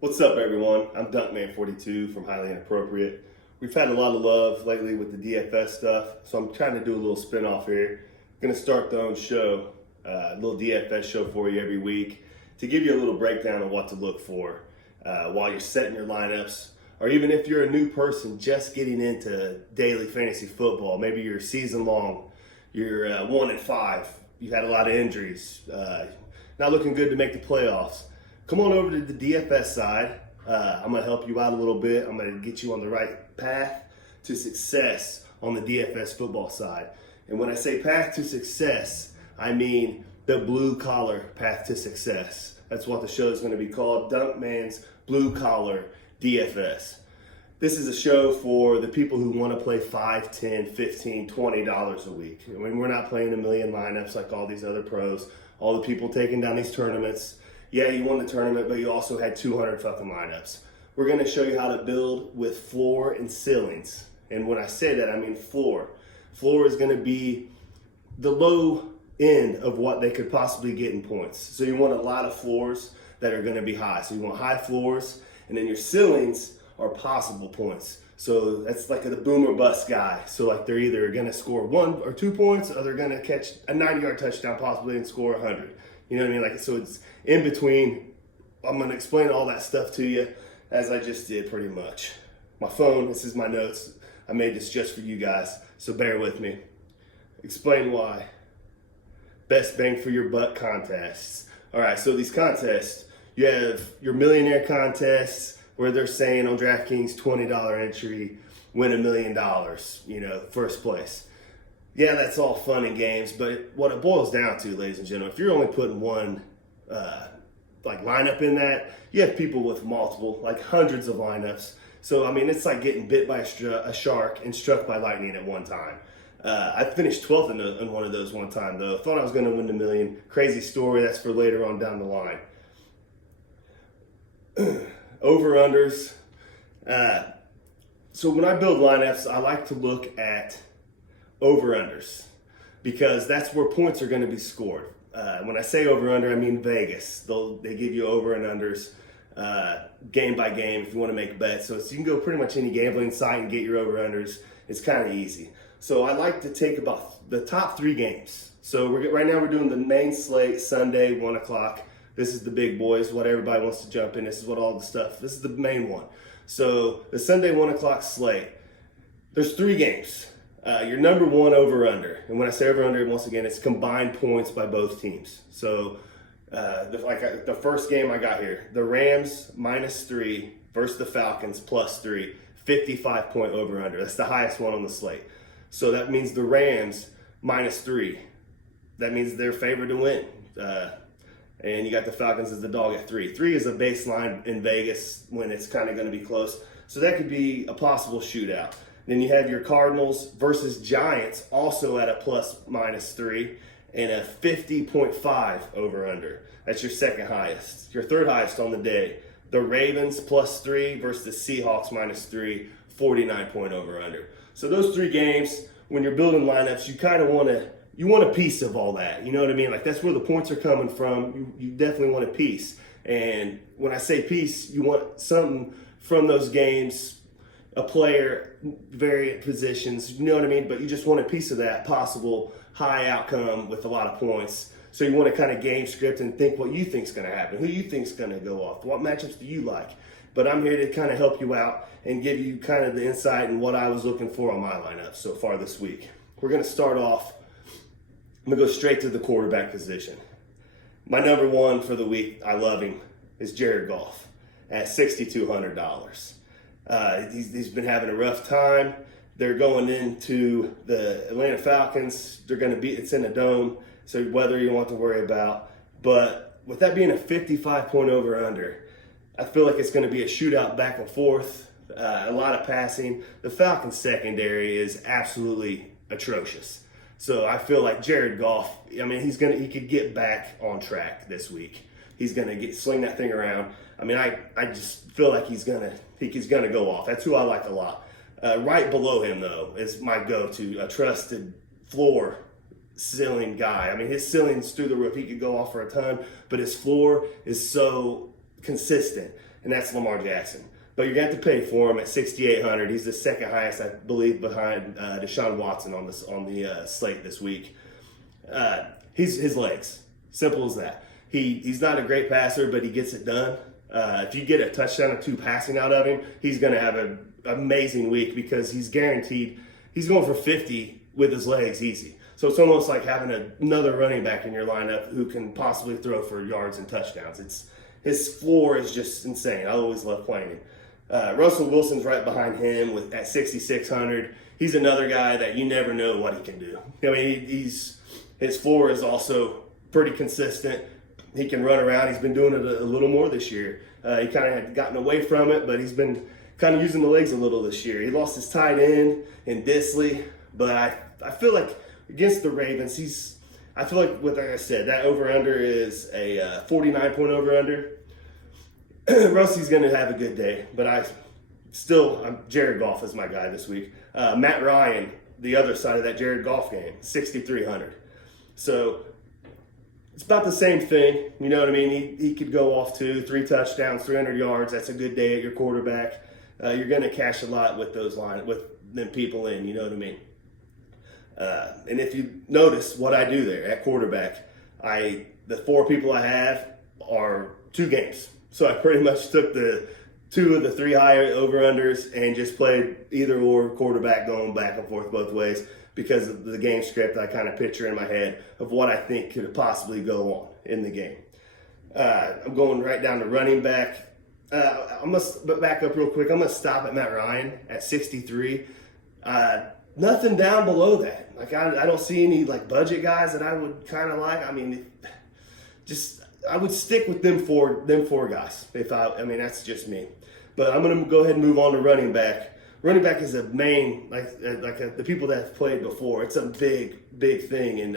What's up, everyone? I'm Dunkman 42 from Highly Inappropriate. We've had a lot of love lately with the DFS stuff, so I'm trying to do a little spin-off here. I'm going to start the own show, a little DFS show for you every week to give you a little breakdown of what to look for while you're setting your lineups, or even if you're a new person just getting into daily fantasy football. Maybe you're season long, you're 1-5, you've had a lot of injuries, not looking good to make the playoffs. Come on over to the DFS side. I'm going to help you out a little bit. I'm going to get you on the right path to success on the DFS football side. And when I say path to success, I mean the blue-collar path to success. That's what the show is going to be called, Dunkman's Blue Collar DFS. This is a show for the people who want to play $5, $10, $15, $20 a week. I mean, we're not playing a million lineups like all these other pros, all the people taking down these tournaments. Yeah, you won the tournament, but you also had 200 fucking lineups. We're going to show you how to build with floor and ceilings. And when I say that, I mean floor. Floor is going to be the low end of what they could possibly get in points. So you want a lot of floors that are going to be high. So you want high floors, and then your ceilings are possible points. So that's like the boom or bust guy. So like they're either going to score 1 or 2 points, or they're going to catch a 90-yard touchdown possibly and score 100. You know what I mean? Like, so it's in between. I'm going to explain all that stuff to you as I just did pretty much. My phone, this is my notes. I made this just for you guys, so bear with me. Explain why. Best bang for your buck contests. All right, so these contests, you have your millionaire contests where they're saying on DraftKings, $20 entry, win $1 million, first place. Yeah, that's all fun and games, but what it boils down to, ladies and gentlemen, if you're only putting one lineup in that, you have people with multiple, like hundreds of lineups. So, I mean, it's like getting bit by a shark and struck by lightning at one time. I finished 12th in one of those one time, though. Thought I was going to win the million. Crazy story, that's for later on down the line. Over-unders. So when I build lineups, I like to look at over-unders because that's where points are going to be scored. When I say over-under, I mean Vegas. They give you over and unders game by game if you want to make bets. So you can go pretty much any gambling site and get your over-unders. It's kind of easy. So I like to take about the top 3 games. So right now we're doing the main slate, Sunday, 1 o'clock. This is the big boys, what everybody wants to jump in. This is what all the stuff. This is the main one. So the Sunday 1 o'clock slate, there's 3 games. Your number 1 over-under. And when I say over-under, once again, it's combined points by both teams. So the first game I got here, the Rams -3 versus the Falcons +3, 55-point over-under. That's the highest one on the slate. So that means the Rams -3. That means they're favored to win. And you got the Falcons as the dog at 3. 3 is a baseline in Vegas when it's kind of going to be close. So that could be a possible shootout. Then you have your Cardinals versus Giants also at a +/3 and a 50.5 over-under. That's your second highest. Your third highest on the day, the Ravens +3 versus the Seahawks -3, 49-point over-under. So those 3 games, when you're building lineups, you kind of want a piece of all that. You know what I mean? Like that's where the points are coming from. You definitely want a piece. And when I say piece, you want something from those games, a player, variant positions, you know what I mean? But you just want a piece of that possible high outcome with a lot of points. So you want to kind of game script and think what you think's going to happen, who you think's going to go off, what matchups do you like? But I'm here to kind of help you out and give you kind of the insight and what I was looking for on my lineup so far this week. We're going to start off. I'm going to go straight to the quarterback position. My number 1 for the week, I love him, is Jared Goff at $6,200. He's been having a rough time. They're going into the Atlanta Falcons. They're going to be, it's in a dome, so weather you don't have to worry about. But with that being a 55-point over-under, I feel like it's going to be a shootout back and forth, a lot of passing. The Falcons secondary is absolutely atrocious. So I feel like Jared Goff, I mean, he could get back on track this week. He's going to sling that thing around. I mean, I just feel like he's gonna go off. That's who I like a lot. Right below him, though, is my go-to, a trusted floor ceiling guy. I mean, his ceiling's through the roof. He could go off for a ton, but his floor is so consistent. and that's Lamar Jackson. But you're going to have to pay for him at 6,800. He's the second highest, I believe, behind Deshaun Watson on the slate this week. His legs, simple as that. He's not a great passer, but he gets it done. If you get a touchdown or two passing out of him, he's going to have an amazing week because he's guaranteed. He's going for 50 with his legs easy. So it's almost like having another running back in your lineup who can possibly throw for yards and touchdowns. His floor is just insane. I always love playing him. Russell Wilson's right behind him at 6,600. He's another guy that you never know what he can do. I mean, his floor is also pretty consistent. He can run around. He's been doing it a little more this year. He kind of had gotten away from it, but he's been kind of using the legs a little this year. He lost his tight end in Disley, but I feel like against the Ravens, I feel like I said, that over-under is a 49-point over-under. Rusty's going to have a good day, but Jared Goff is my guy this week. Matt Ryan, the other side of that Jared Goff game, 6,300. So it's about the same thing. You know what I mean? He could go off 3 touchdowns, 300 yards. That's a good day at your quarterback. You're going to cash a lot with with them people in. You know what I mean? And if you notice what I do there at quarterback, the 4 people I have are 2 games. So I pretty much took the 2 of the 3 higher over-unders and just played either or quarterback going back and forth both ways because of the game script I kind of picture in my head of what I think could possibly go on in the game. I'm going right down to running back. I'm going to back up real quick. I'm going to stop at Matt Ryan at 63. Nothing down below that. Like I don't see any like budget guys that I would kind of like. I mean, I would stick with them four guys. That's just me. But I'm going to go ahead and move on to running back. Running back is a main, the people that have played before. It's a big thing in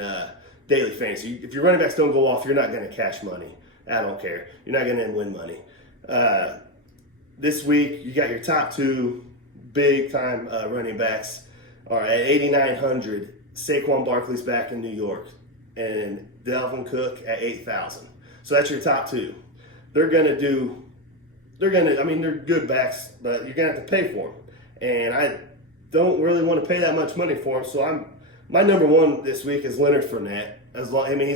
daily fantasy. If your running backs don't go off, you're not going to cash money. I don't care. You're not going to win money. This week, you got your top 2 big-time running backs are at 8,900. Saquon Barkley's back in New York. And Dalvin Cook at 8,000. So that's your top 2. They're good backs, but you're going to have to pay for them. And I don't really want to pay that much money for him. So my number 1 this week is Leonard Fournette. He's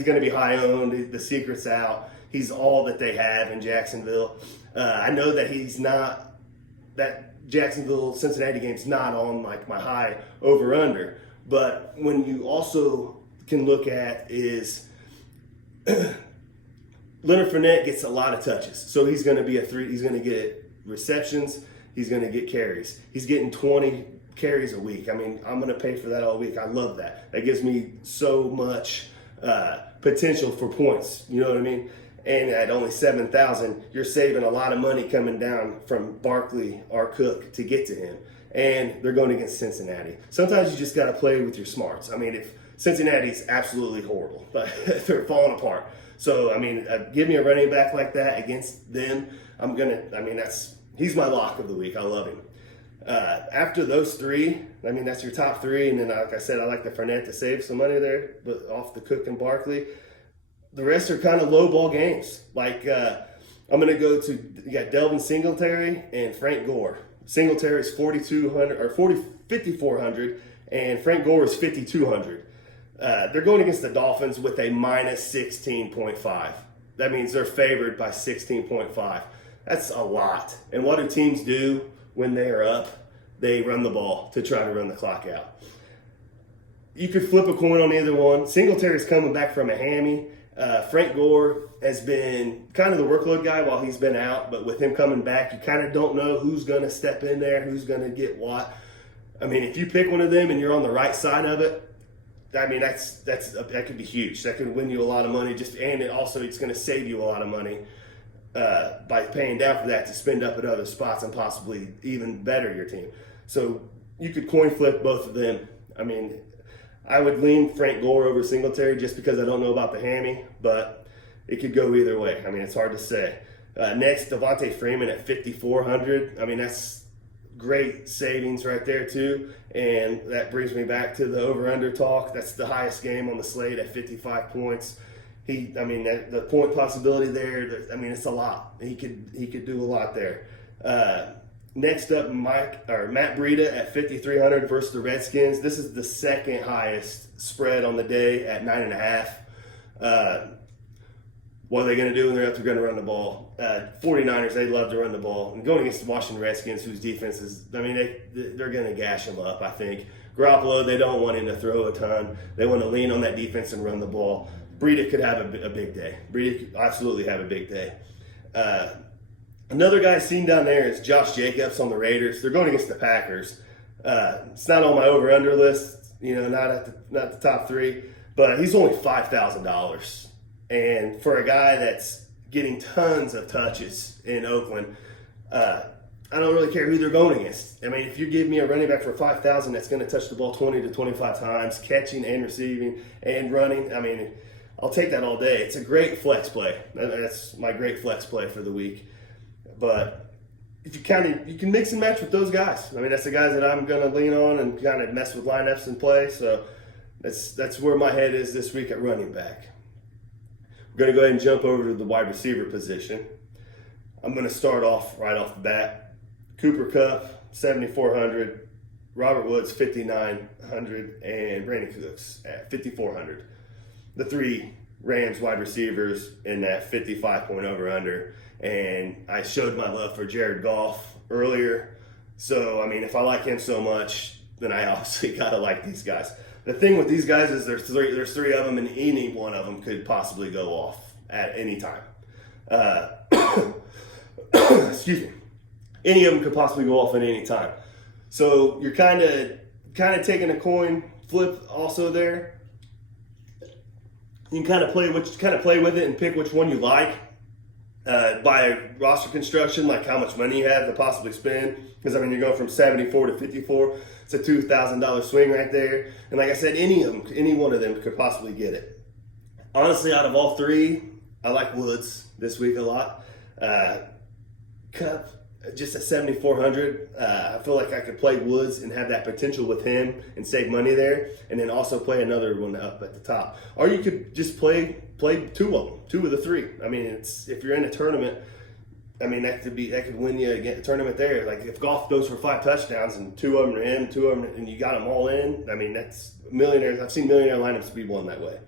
going to be high owned. The secret's out. He's all that they have in Jacksonville. I know that that Jacksonville-Cincinnati game's not on like my high over-under. But when you also can look at is Leonard Fournette gets a lot of touches. So he's going to be he's going to get receptions. He's going to get carries. He's getting 20 carries a week. I mean, I'm going to pay for that all week. I love that. That gives me so much potential for points. You know what I mean? And at only 7,000, you're saving a lot of money coming down from Barkley or Cook to get to him. And they're going against Cincinnati. Sometimes you just got to play with your smarts. I mean, if Cincinnati's absolutely horrible, but they're falling apart. So, give me a running back like that against them. He's my lock of the week. I love him. After those 3, that's your top 3. And then, like I said, I like the Fournette to save some money there, but off the Cook and Barkley. The rest are kind of low ball games. I'm going to go to, you got Delvin Singletary and Frank Gore. Singletary's 5,400, and Frank Gore is 5,200. They're going against the Dolphins with a minus 16.5. That means they're favored by 16.5. That's a lot. And what do teams do when they are up? They run the ball to try to run the clock out. You could flip a coin on either one. Singletary's coming back from a hammy. Frank Gore has been kind of the workload guy while he's been out, but with him coming back, you kind of don't know who's going to step in there, who's going to get what. If you pick one of them and you're on the right side of it, that could be huge. That could win you a lot of money. It's going to save you a lot of money by paying down for that to spend up at other spots and possibly even better your team. So you could coin flip both of them. I would lean Frank Gore over Singletary just because I don't know about the hammy, but it could go either way. It's hard to say. Next, Devontae Freeman at 5,400. That's great savings right there too. And that brings me back to the over-under talk. That's the highest game on the slate at 55 points. The point possibility there, it's a lot. He could do a lot there. Next up, Matt Breida at 5,300 versus the Redskins. This is the second highest spread on the day at 9.5. What are they going to do when they're up? They're going to run the ball. 49ers, they love to run the ball. And going against the Washington Redskins, whose defense is, they're going to gash them up, I think. Garoppolo, they don't want him to throw a ton. They want to lean on that defense and run the ball. Breida could have a big day. Breida could absolutely have a big day. Another guy seen down there is Josh Jacobs on the Raiders. They're going against the Packers. It's not on my over-under list, not the top three, but he's only $5,000. And for a guy that's getting tons of touches in Oakland, I don't really care who they're going against. If you give me a running back for $5,000 that's going to touch the ball 20 to 25 times, catching and receiving and running, I'll take that all day. It's a great flex play. That's my great flex play for the week. But if you can mix and match with those guys. That's the guys that I'm going to lean on and kind of mess with lineups and play. So that's where my head is this week at running back. We're going to go ahead and jump over to the wide receiver position. I'm going to start off right off the bat. Cooper Kupp, 7,400. Robert Woods, 5,900. And Brandon Cooks at 5,400. The three Rams wide receivers in that 55 point over-under. And I showed my love for Jared Goff earlier. So, if I like him so much, then I obviously got to like these guys. The thing with these guys is there's three of them, and any one of them could possibly go off at any time. Excuse me. Any of them could possibly go off at any time. So you're kind of taking a coin flip also there. You can kind of play with it and pick which one you like. By roster construction, like how much money you have to possibly spend. Because you're going from 74 to 54. It's a $2,000 swing right there. And like I said, any one of them could possibly get it. Honestly, out of all three, I like Woods this week a lot. Kupp, just at 7,400. I feel like I could play Woods and have that potential with him and save money there. And then also play another one up at the top. Or you could just play two of the three. If you're in a tournament, that could win you a tournament there. Like if Goff goes for 5 touchdowns and 2 of them are in, 2 of them, and you got them all in. That's millionaires. I've seen millionaire lineups be won that way.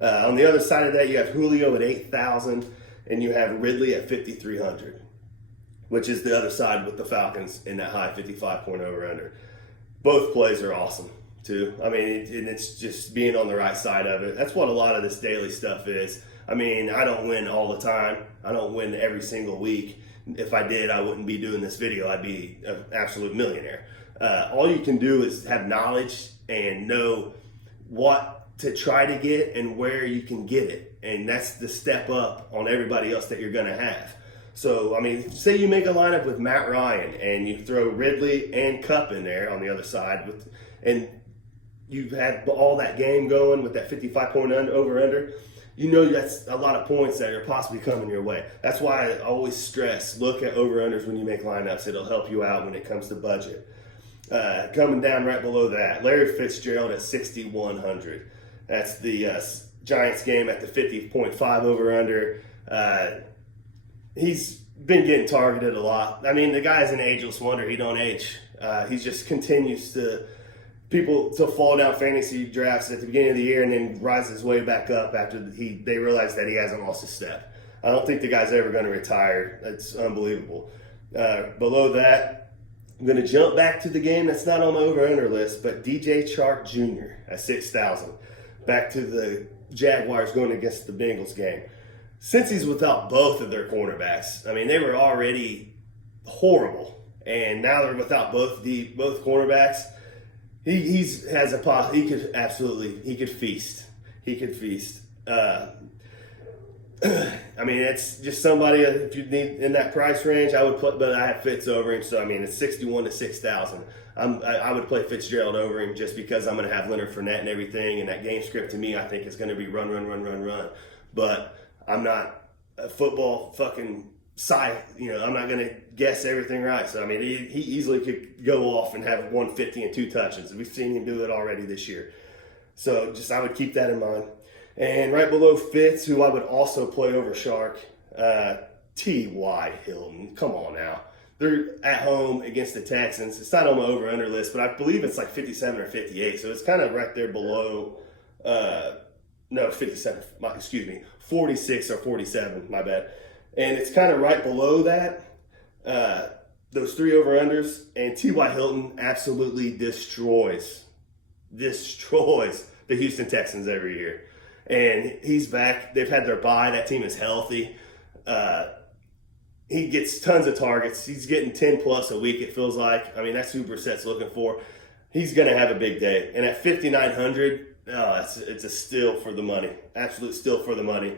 On the other side of that, you have Julio at 8,000, and you have Ridley at 5,300, which is the other side with the Falcons in that high 55 point over under. Both plays are awesome too. And it's just being on the right side of it. That's what a lot of this daily stuff is. I don't win all the time. I don't win every single week. If I did, I wouldn't be doing this video. I'd be an absolute millionaire. All you can do is have knowledge and know what to try to get and where you can get it. And that's the step up on everybody else that you're going to have. So, say you make a lineup with Matt Ryan and you throw Ridley and Kupp in there on the other side, and you've had all that game going with that 55 point over-under, that's a lot of points that are possibly coming your way. That's why I always stress, look at over-unders when you make lineups. It'll help you out when it comes to budget. Coming down right below that, Larry Fitzgerald at 6,100. That's the Giants game at the 50.5 over-under. He's been getting targeted a lot. The guy's an ageless wonder. He don't age. He just continues to fall down fantasy drafts at the beginning of the year and then rise his way back up after they realize that he hasn't lost his step. I don't think the guy's ever going to retire. It's unbelievable. Below that, I'm going to jump back to the game that's not on the over-under list, but DJ Chark Jr. at 6,000. Back to the Jaguars going against the Bengals game. Since he's without both of their cornerbacks, they were already horrible, and now they're without both cornerbacks. He could feast. He could feast. It's just somebody, if you need in that price range, I would put, but I have Fitz over him, so it's 61 to 6,000. I would play Fitzgerald over him just because I'm going to have Leonard Fournette and everything, and that game script to me, I think is going to be run. But I'm not a football fucking site. I'm not going to guess everything right. So, he easily could go off and have 150 and 2 touches. We've seen him do it already this year. So, I would keep that in mind. And right below Fitz, who I would also play over Shark, T.Y. Hilton. Come on now. They're at home against the Texans. It's not on my over-under list, but I believe it's like 57 or 58. So it's kind of right there below, 57, 46 or 47, my bad. And it's kind of right below that, those three over-unders. And T.Y. Hilton absolutely destroys the Houston Texans every year. And he's back. They've had their bye. That team is healthy. He gets tons of targets. He's getting 10 plus a week, it feels like. I mean, that's who Brissett's looking for. He's going to have a big day. And at 5,900, it's a steal for the money. Absolute steal for the money.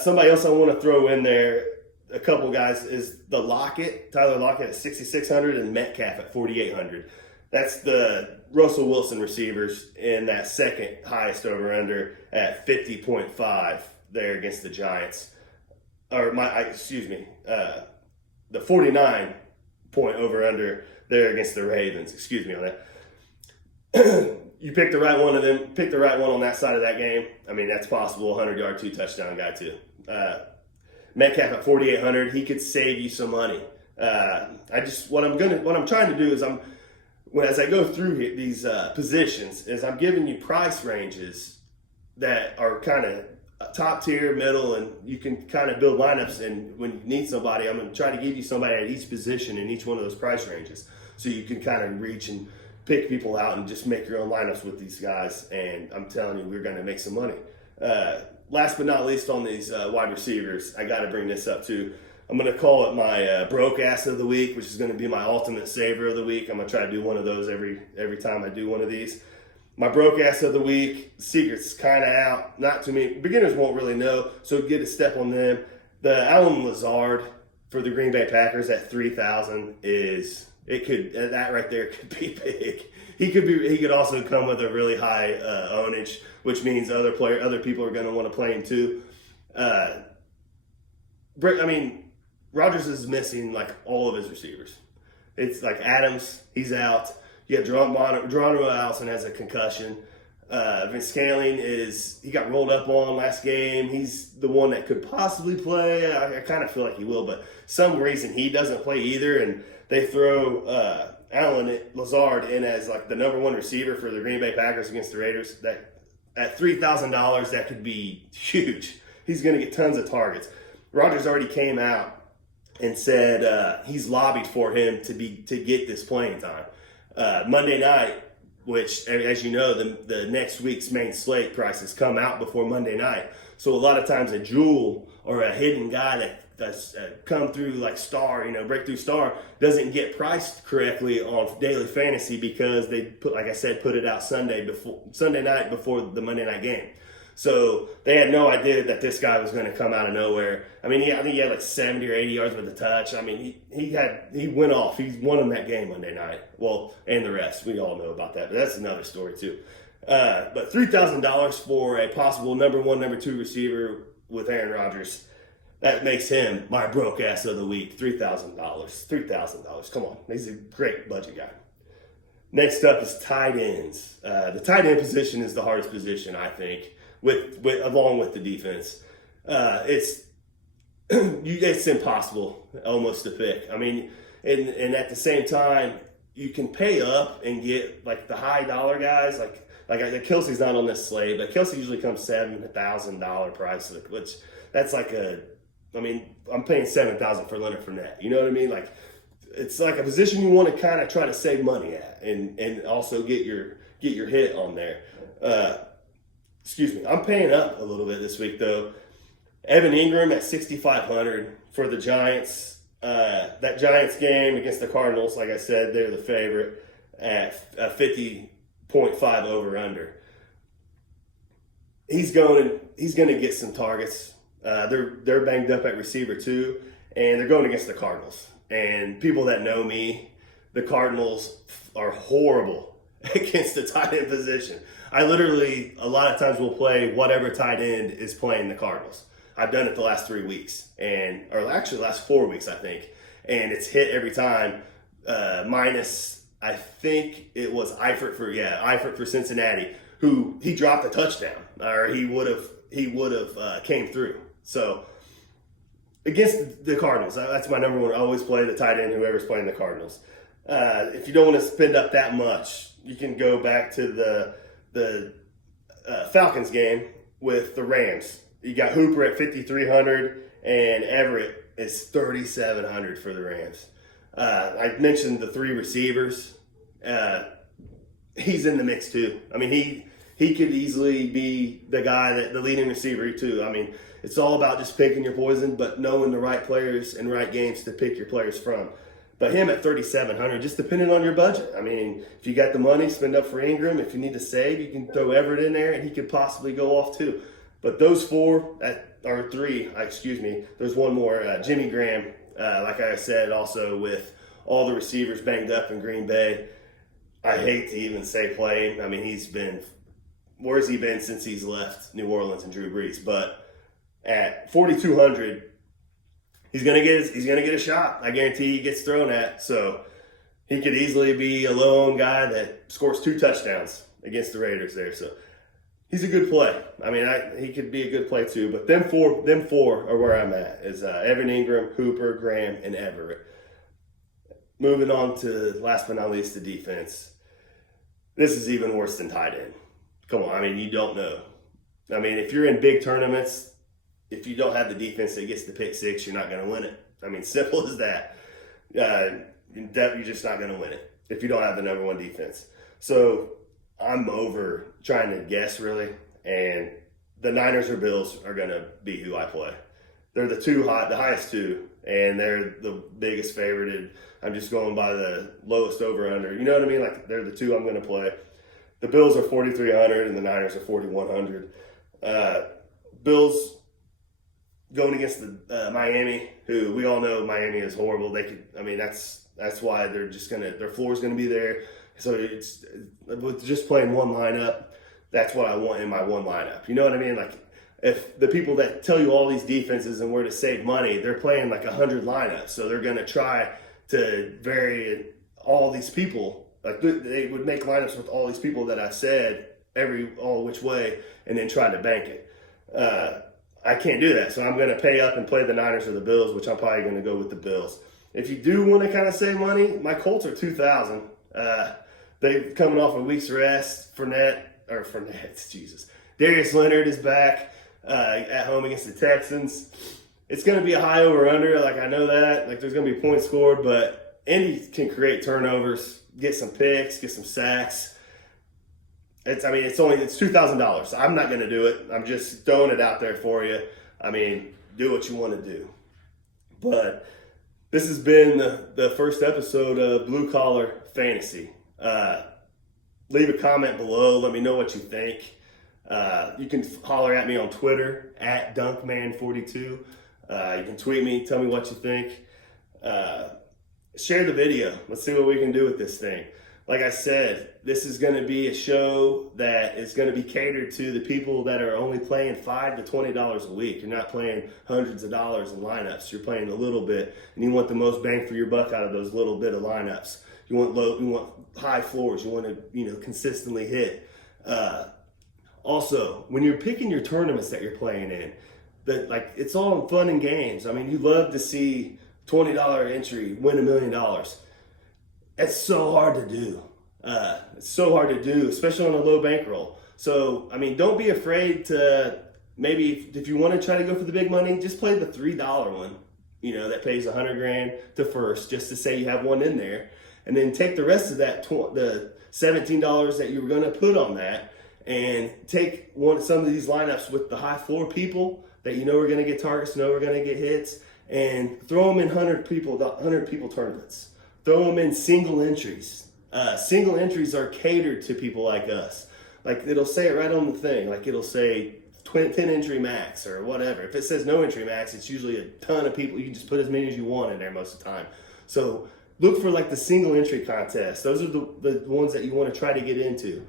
Somebody else I want to throw in there, a couple guys, is the Lockett, Tyler Lockett at 6,600 and Metcalf at 4,800. That's the Russell Wilson receivers in that second highest over-under at 50.5 there against the Giants. The 49-point over-under there against the Ravens. Excuse me on that. You picked the right one of them. Pick the right one on that side of that game. I mean, that's possible. 100-yard, 2-touchdown guy too. Metcalf at 4,800. He could save you some money. What I'm trying to do is as I go through these positions, is I'm giving you price ranges that are kind of top tier, middle, and you can kind of build lineups. And when you need somebody, I'm going to try to give you somebody at each position in each one of those price ranges, so you can kind of reach and pick people out and just make your own lineups with these guys. And I'm telling you, we're going to make some money. Last but not least, on these wide receivers, I got to bring this up too. I'm going to call it my broke ass of the week, which is going to be my ultimate saver of the week. I'm going to try to do one of those every time I do one of these. My broke ass of the week, secret's kind of out. Not too many. Beginners won't really know, so get a step on them. The Allen Lazard for the Green Bay Packers at 3,000 that right there could be big. He could also come with a really high ownage, which means other people are going to want to play him too. Rodgers is missing like all of his receivers. It's like Adams, he's out. You have Geronimo Allison has a concussion. Vince Scaling he got rolled up on last game. He's the one that could possibly play. I kind of feel like he will, but some reason he doesn't play either. And they throw Lazard in as like the number one receiver for the Green Bay Packers against the Raiders. That at $3,000, that could be huge. He's going to get tons of targets. Rodgers already came out and said he's lobbied for him to get this playing time. Monday night, which, as you know, the next week's main slate prices come out before Monday night. So a lot of times a jewel or a hidden guy that's come through like breakthrough star, doesn't get priced correctly on daily fantasy because they put it out Sunday night before the Monday night game. So they had no idea that this guy was going to come out of nowhere. I mean, I think he had like 70 or 80 yards with a touch. I mean, he went off. He won him that game Monday night. Well, and the rest. We all know about that, but that's another story too. But $3,000 for a possible number one, number two receiver with Aaron Rodgers, that makes him my broke ass of the week. $3,000. Come on. He's a great budget guy. Next up is tight ends. The tight end position is the hardest position, I think, along with the defense. It's impossible almost to pick. I mean, and at the same time, you can pay up and get like the high dollar guys. Like Kelsey's not on this slate, but Kelsey usually comes $7,000 price, which that's like I'm paying $7,000 for Leonard Fournette. You know what I mean? Like, it's like a position you want to kind of try to save money at, and also get your hit on there. I'm paying up a little bit this week though. Evan Ingram at 6,500 for the Giants. That Giants game against the Cardinals, like I said, they're the favorite at 50.5 over under. He's going to get some targets. They're banged up at receiver too, and they're going against the Cardinals. And people that know me, the Cardinals are horrible against the tight end position. I literally, a lot of times will play whatever tight end is playing the Cardinals. I've done it the last 3 weeks, or actually the last 4 weeks, I think. And it's hit every time, minus, I think it was Eifert for Cincinnati, who he dropped a touchdown, or he would have came through. So against the Cardinals, that's my number one. I always play the tight end, whoever's playing the Cardinals. If you don't want to spend up that much, you can go back to the Falcons game with the Rams. You got Hooper at 5,300 and Everett is 3,700 for the Rams. I mentioned the three receivers. He's in the mix too. I mean, he could easily be the guy the leading receiver too. I mean, it's all about just picking your poison, but knowing the right players and right games to pick your players from. But him at 3,700, just depending on your budget. I mean, if you got the money, spend up for Ingram. If you need to save, you can throw Everett in there, and he could possibly go off too. But those three, there's one more. Jimmy Graham, like I said, also with all the receivers banged up in Green Bay. I hate to even say play him. I mean, where's he been since he's left New Orleans and Drew Brees? But at 4,200, he's gonna get a shot. I guarantee he gets thrown at. So he could easily be a lone guy that scores 2 touchdowns against the Raiders there. So he's a good play. I mean, he could be a good play too. But them four are where I'm at. Is Evan Ingram, Hooper, Graham, and Everett. Moving on to last but not least, the defense. This is even worse than tight end. Come on, I mean, you don't know. I mean, if you're in big tournaments, if you don't have the defense that gets the pick six, you're not going to win it. I mean, simple as that. You're just not going to win it if you don't have the number one defense. So I'm over trying to guess, really. And the Niners or Bills are going to be who I play. They're the highest two, and they're the biggest favorited. I'm just going by the lowest over-under. You know what I mean? Like, they're the two I'm going to play. The Bills are 4,300, and the Niners are 4,100. Bills going against the Miami, who we all know Miami is horrible. That's why their floor is going to be there. So it's with just playing one lineup, that's what I want in my one lineup. You know what I mean? Like, if the people that tell you all these defenses and where to save money, they're playing like 100 lineups. So they're going to try to vary all these people. Like, they would make lineups with all these people that I've said all which way and then try to bank it. I can't do that. So I'm going to pay up and play the Niners or the Bills, which I'm probably going to go with the Bills. If you do want to kind of save money, my Colts are 2,000. They're coming off a week's rest. Darius Leonard is back at home against the Texans. It's going to be a high over-under. Like, I know that. Like, there's going to be points scored, but Indy can create turnovers, get some picks, get some sacks. It's $2,000. So I'm not going to do it. I'm just throwing it out there for you. I mean, do what you want to do. But this has been the first episode of Blue Collar Fantasy. Leave a comment below. Let me know what you think. You can holler at me on Twitter at Dunkman42. You can tweet me. Tell me what you think. Share the video. Let's see what we can do with this thing. Like I said, this is going to be a show that is going to be catered to the people that are only playing $5 to $20 a week. You're not playing hundreds of dollars in lineups. You're playing a little bit, and you want the most bang for your buck out of those little bit of lineups. You want high floors. You want to consistently hit. Also, when you're picking your tournaments that you're playing in, it's all fun and games. I mean, you love to see $20 entry win $1 million. It's so hard to do. Especially on a low bankroll. So, I mean, don't be afraid to maybe, if you want to try to go for the big money, just play the $3 one, that pays $100,000 to first, just to say you have one in there. And then take the rest of that, the $17 that you were going to put on that, and take some of these lineups with the high floor people that are going to get targets, are going to get hits, and throw them in 100 people tournaments. Throw them in single entries. Single entries are catered to people like us. Like, it'll say it right on the thing. Like, it'll say 10 entry max or whatever. If it says no entry max, it's usually a ton of people. You can just put as many as you want in there most of the time. So look for like the single entry contest. Those are the ones that you want to try to get into.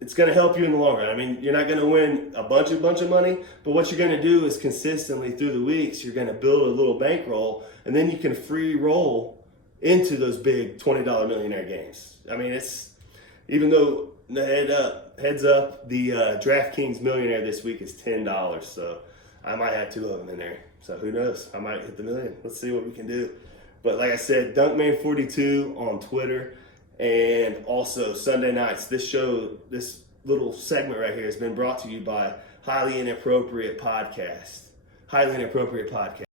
It's going to help you in the long run. I mean, you're not going to win a bunch of money, but what you're going to do is consistently through the weeks, you're going to build a little bankroll, and then you can free roll into those big $20 millionaire games. I mean, Even though heads up, the DraftKings Millionaire this week is $10, so I might have 2 of them in there. So who knows? I might hit the million. Let's see what we can do. But like I said, Dunkman42 on Twitter, and also Sunday nights. This little segment right here has been brought to you by Highly Inappropriate Podcast. Highly Inappropriate Podcast.